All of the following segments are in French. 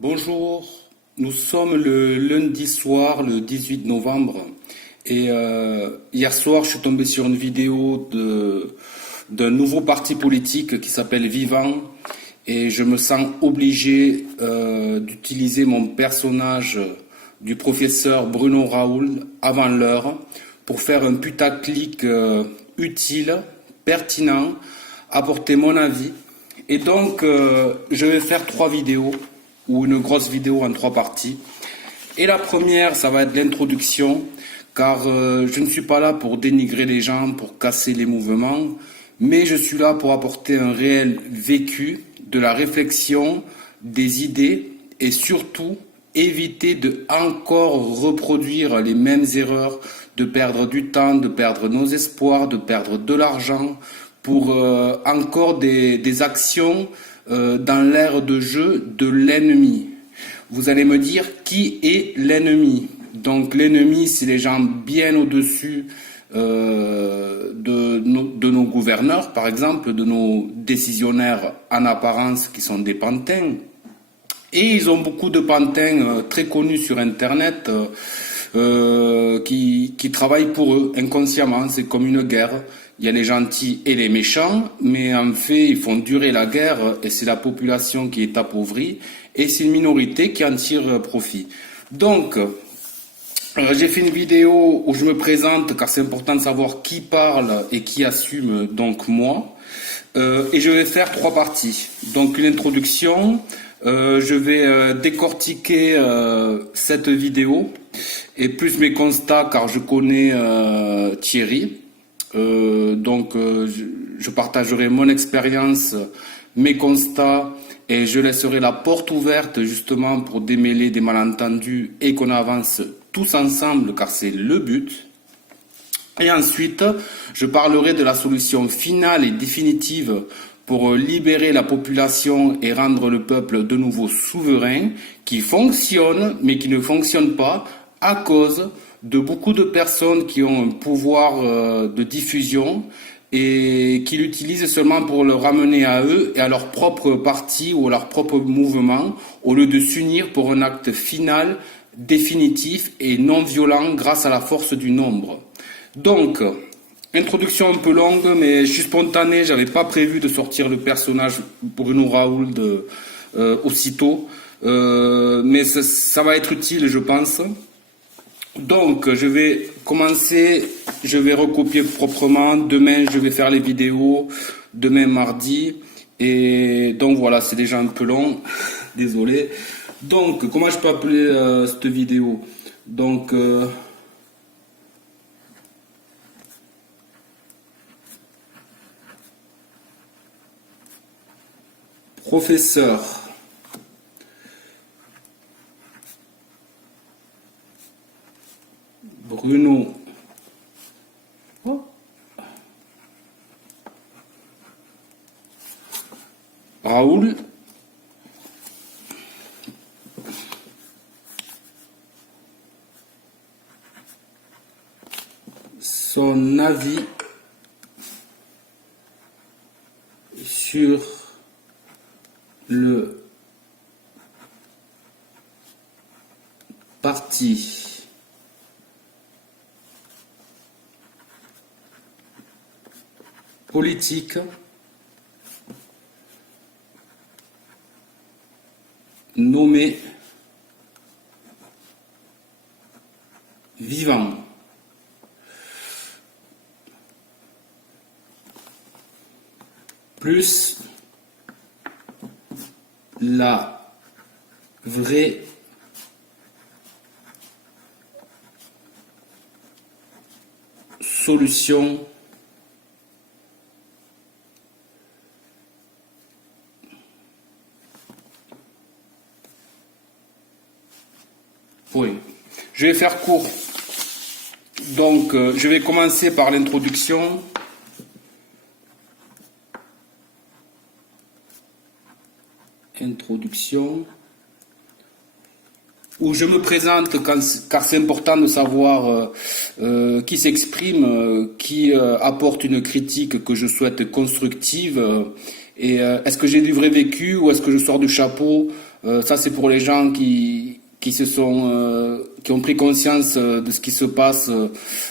Bonjour, nous sommes le lundi soir, le 18 novembre, et hier soir je suis tombé sur une vidéo d'un nouveau parti politique qui s'appelle Vivant, et je me sens obligé d'utiliser mon personnage du professeur Bruno Raoul avant l'heure pour faire un putaclic utile, pertinent, apporter mon avis. Et donc, je vais faire trois vidéos, ou une grosse vidéo en trois parties. Et la première, ça va être l'introduction, car je ne suis pas là pour dénigrer les gens, pour casser les mouvements, mais je suis là pour apporter un réel vécu, de la réflexion, des idées, et surtout éviter de encore reproduire les mêmes erreurs, de perdre du temps, de perdre nos espoirs, de perdre de l'argent, pour encore des actions dans l'ère de jeu de l'ennemi. Vous allez me dire qui est l'ennemi. Donc l'ennemi, c'est les gens bien au-dessus de nos gouverneurs, par exemple, de nos décisionnaires en apparence qui sont des pantins. Et ils ont beaucoup de pantins très connus sur Internet qui travaillent pour eux inconsciemment. C'est comme une guerre. Il y a les gentils et les méchants, mais en fait, ils font durer la guerre et c'est la population qui est appauvrie et c'est une minorité qui en tire profit. Donc, j'ai fait une vidéo où je me présente car c'est important de savoir qui parle et qui assume, donc moi. Et je vais faire trois parties. Donc, une introduction, je vais décortiquer cette vidéo et plus mes constats car je connais Thierry. Je partagerai mon expérience, mes constats et je laisserai la porte ouverte justement pour démêler des malentendus et qu'on avance tous ensemble car c'est le but. Et ensuite, je parlerai de la solution finale et définitive pour libérer la population et rendre le peuple de nouveau souverain, qui fonctionne mais qui ne fonctionne pas à cause de beaucoup de personnes qui ont un pouvoir de diffusion et qui l'utilisent seulement pour le ramener à eux et à leur propre parti ou à leur propre mouvement, au lieu de s'unir pour un acte final, définitif et non violent grâce à la force du nombre. Donc, introduction un peu longue, mais je suis spontané, j'avais pas prévu de sortir le personnage Bruno Raoul aussitôt, mais ça va être utile, je pense. Donc, je vais commencer, je vais recopier proprement. Demain, je vais faire les vidéos. Demain, mardi. Et donc, voilà, c'est déjà un peu long. Désolé. Donc, comment je peux appeler cette vidéo? Donc, professeur Bruno Raoul son avis sur le parti politique nommé Vivant. Plus la vraie solution point. Je vais faire court. Donc, je vais commencer par l'introduction. Introduction. Où je me présente car c'est important de savoir qui s'exprime, qui apporte une critique que je souhaite constructive. Et est-ce que j'ai du vrai vécu ou est-ce que je sors du chapeau Ça, c'est pour les gens qui ont pris conscience de ce qui se passe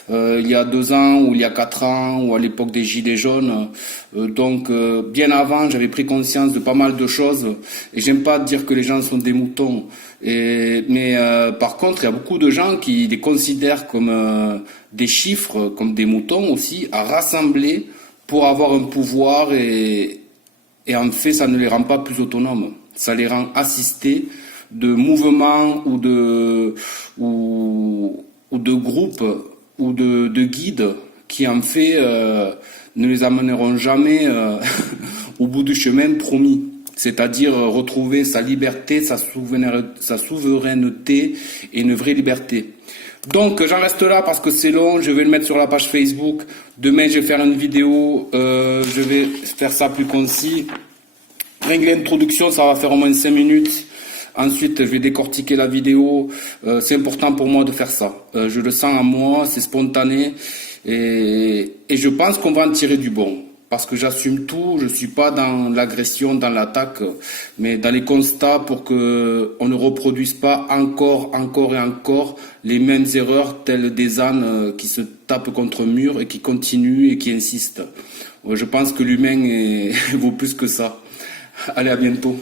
il y a 2 ans ou il y a 4 ans ou à l'époque des Gilets jaunes. Donc, bien avant, j'avais pris conscience de pas mal de choses. Et j'aime pas dire que les gens sont des moutons. Mais par contre, il y a beaucoup de gens qui les considèrent comme des chiffres, comme des moutons aussi, à rassembler pour avoir un pouvoir et en fait, ça ne les rend pas plus autonomes. Ça les rend assistés de mouvements ou de groupes ou de guides qui en fait ne les amèneront jamais au bout du chemin promis. C'est-à-dire retrouver sa liberté, sa souveraineté et une vraie liberté. Donc j'en reste là parce que c'est long, je vais le mettre sur la page Facebook. Demain je vais faire une vidéo, je vais faire ça plus concis. Rien que l'introduction, ça va faire au moins 5 minutes. Ensuite, je vais décortiquer la vidéo. C'est important pour moi de faire ça. Je le sens en moi, c'est spontané. Et je pense qu'on va en tirer du bon. Parce que j'assume tout, je suis pas dans l'agression, dans l'attaque, mais dans les constats pour que on ne reproduise pas encore et encore les mêmes erreurs telles des ânes qui se tapent contre un mur et qui continuent et qui insistent. Je pense que l'humain vaut plus que ça. Allez, à bientôt.